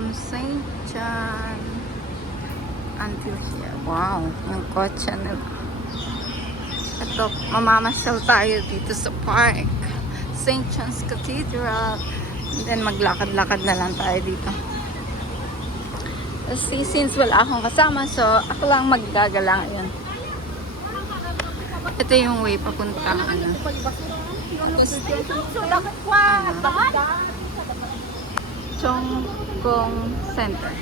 from St. John until here. Wow, yung kotse nila. Ito, mamamasyal tayo dito sa park. St. John's Cathedral. And then maglakad-lakad na lang tayo dito. Kasi since wala akong kasama, so ako lang maggagala ngayon. Ito yung way papunta. Chongqing Center.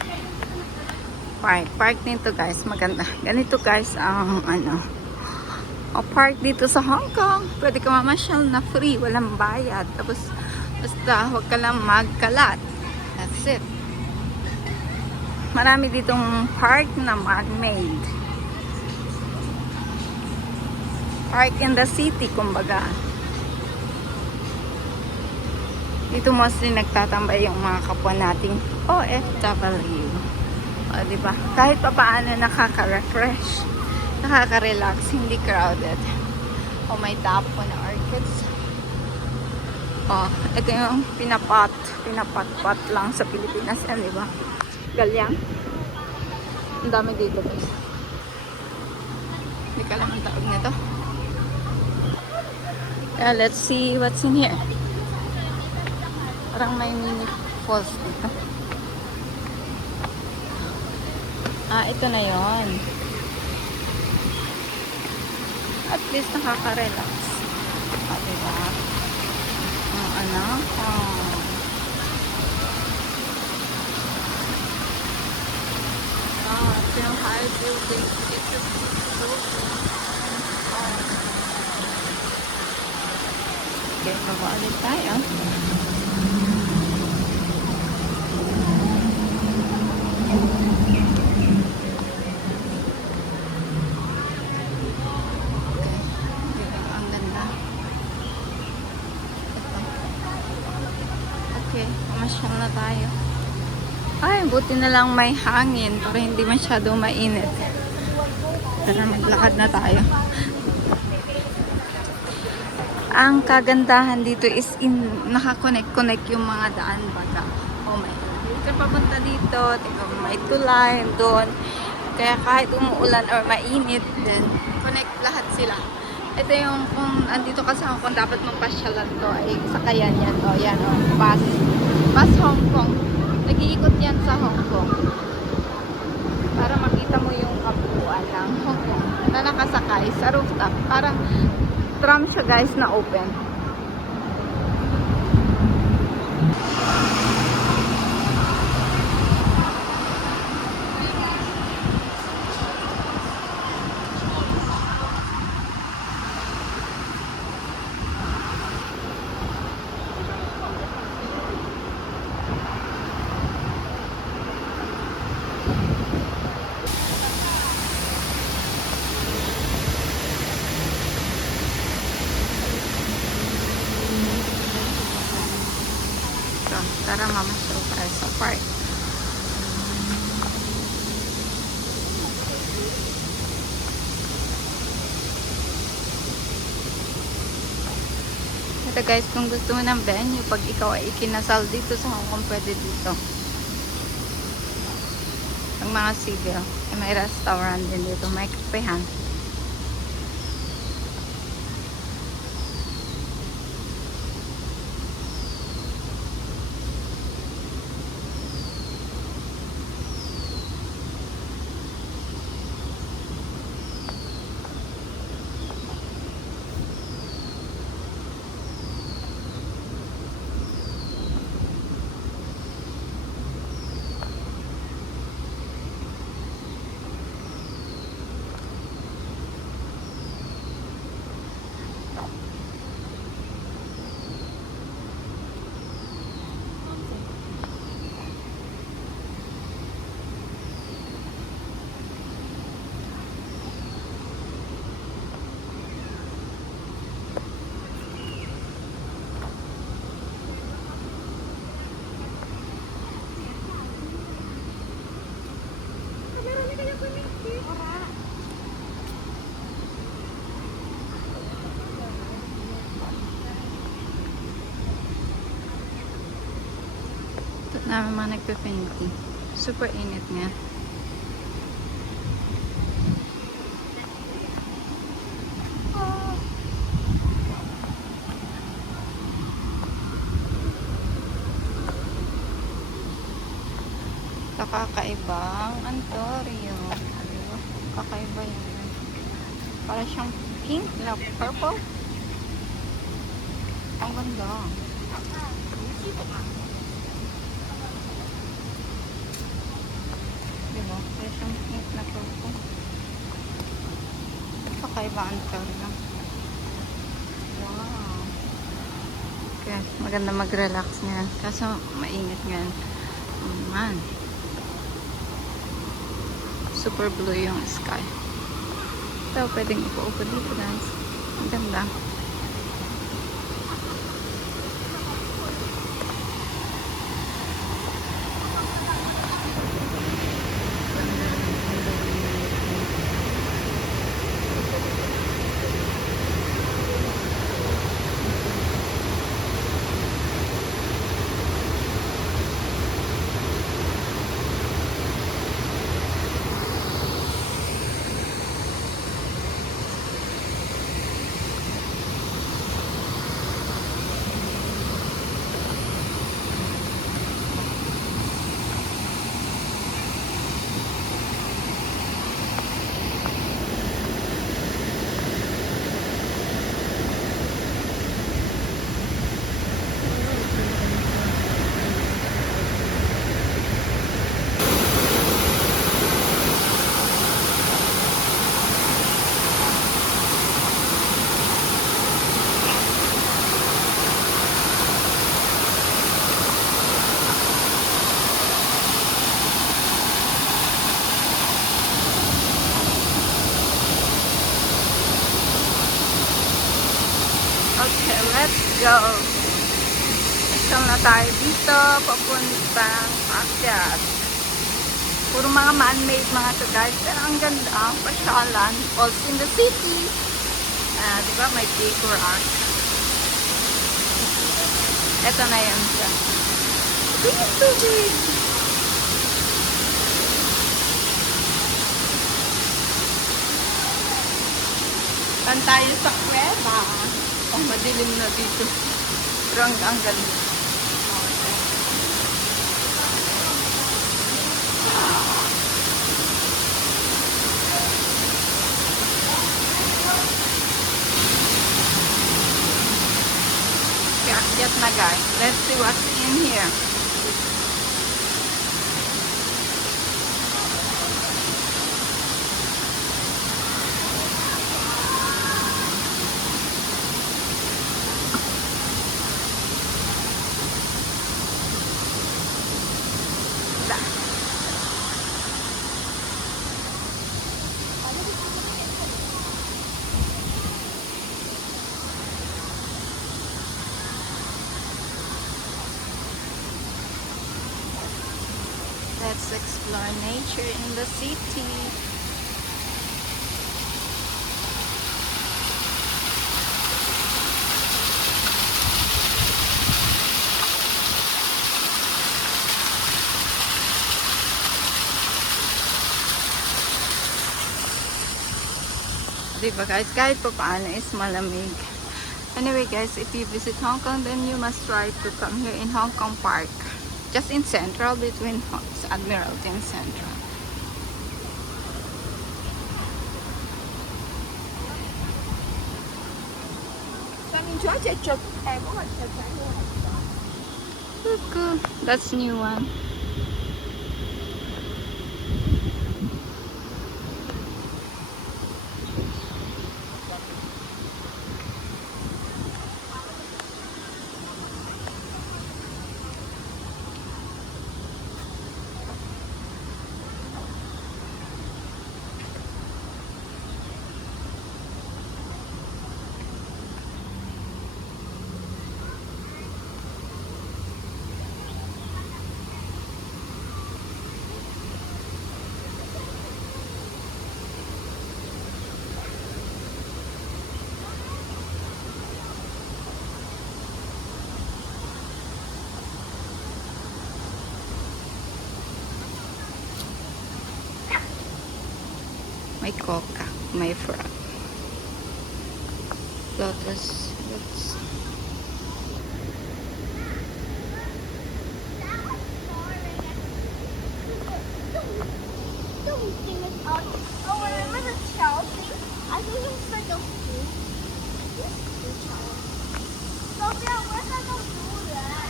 Park nito guys, maganda. Ganito guys ang park dito sa Hong Kong. Pwede ka mamasyal na free, walang bayad. Tapos basta huwag ka lang magkalat. That's it. Marami ditong park na man-made. Park in the city, kumbaga. Dito mostly nagtatambay yung mga kapwa nating OFW. O, diba? Kahit pa paano nakaka-refresh, nakaka-relax, hindi crowded. O, may tapo na orchids. O, ito yung pinapat-pat lang sa Pilipinas yan, diba? Galyang. Ang dami dito, guys. Hindi ka lang ang tawag nito. Let's see what's in here. Parang may mini falls dito. Ito na yon. At least nakaka-relax. Diba? Ito yung high building. Ito okay, baba ulit tayo. Mamasyal na tayo. Ay, buti na lang may hangin para hindi masyado mainit. Tara, maglakad na tayo. Ang kagandahan dito is nakakonect yung mga daan baga. May elevator papunta dito, may tulay doon. Kaya kahit umuulan or mainit, then connect lahat sila. Ito yung kung andito kasi ako, kung dapat magpasyalan to ay sakayan yan. Yan bus Hong Kong. Nag-iikot yan sa Hong Kong. Para makita mo yung kabuuan ng Hong Kong na nakasakay sa rooftop. Parang tram siya guys na open. Tara, mamasyal tayo sa park. Ito guys, kung gusto mo ng venue, pag ikaw ay ikinasal dito sa Hong Kong, pwede dito. Ang mga civil, may restaurant din dito, may kapehan. dami mga nagpe-painting. Super init nga. Kakaibang Antorio. Ano? Kakaiba yan. Para siyang pink na purple. Ang ganda. Diba? Para siyang pink na purple. Kakaiba Antorio. Wow. Okay. Maganda mag-relax nga. Kaso mainit nga. Man. Super blue yung sky. Ito, pwedeng ipo-upo dito, guys. Ang ganda. Okay, let's go. Isang na tayo dito, papuntang Akyat. Puro mga man-made mga to guys. Pero ang ganda, pasyalan. Also in the city. Diba may big rock. Ito na yun siya. Big tubig. Kan tayo sa kuweba. Oh, madilim na dito. Pero ang ganda. Akyat na guys. Let's see what's in here. Let's explore nature in the city. Diba guys, kahit pa paano is malamig. Anyway guys, if you visit Hong Kong, then you must try to come here in Hong Kong Park. Just in Central, between Admiralty and Central. Look, that's new one. May coca, may frog. Lotus. Oh, remember the Chelsea? I think it's like a food. Sophia, where's that no food at?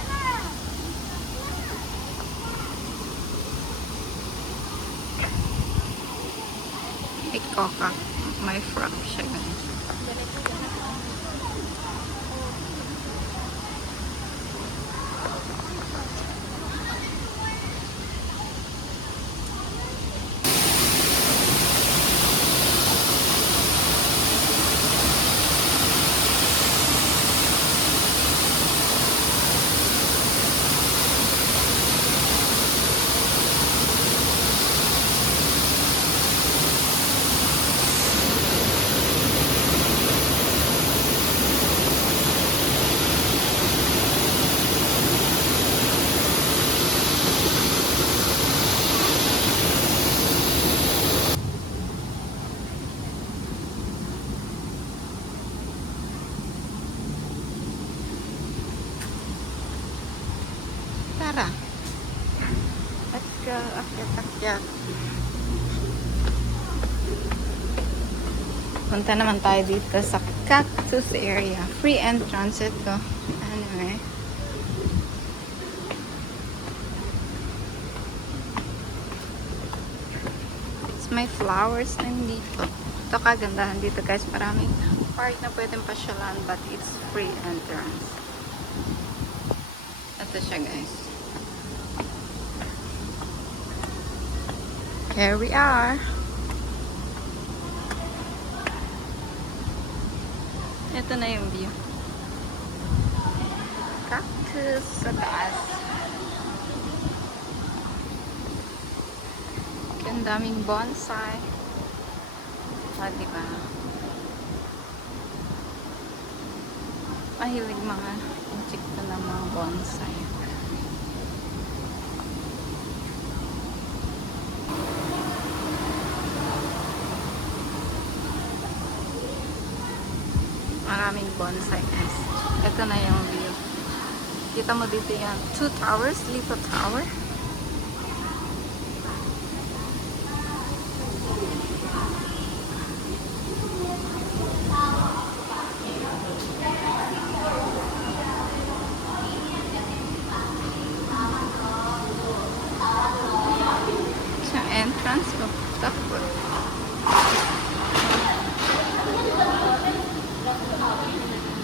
May coca, may frog siya guys. Tara. Let's go. Akyat. Punta naman tayo dito sa cactus area. Free entrance ito. Anyway. It's may flowers din dito. Ito kagandahan dito guys. Maraming park na pwedeng pasyalan but it's free entrance. Ito siya guys. Here we are. Ito na yung view. Cactus sa taas. Ang daming bonsai. Diba? Mahilig mga insekto ng mga bonsai. Maraming bonsai guys. Ito na yung view. Kita mo dito yung 2 towers, Lipa Tower. Sa entrance, tapos